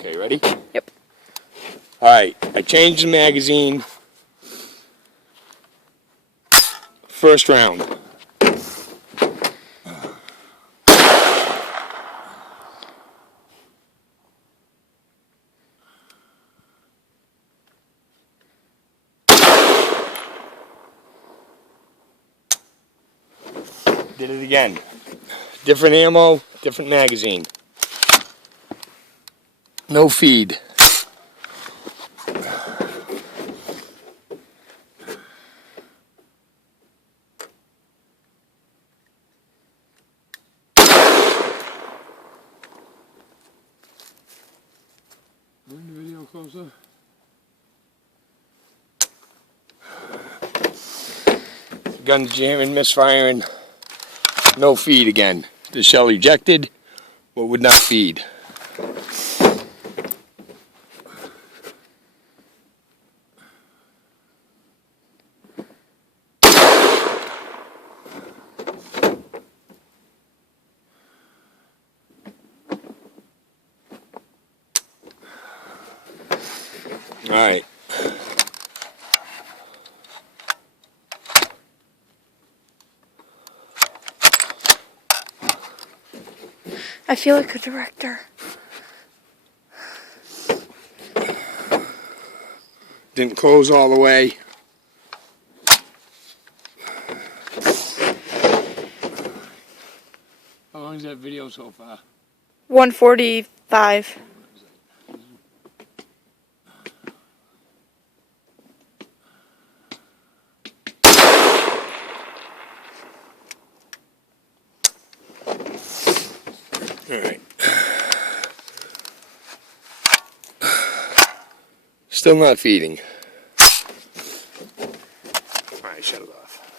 Okay, ready? Yep. Alright, I changed the magazine. First round. Did it again. Different ammo, different magazine. No feed. Bring the video closer. Gun's jamming, misfiring. No feed again. The shell ejected, but would not feed. Alright. I feel like a director. Didn't close all the way. How long is that video so far? 145. Alright. Still not feeding. Alright, shut it off.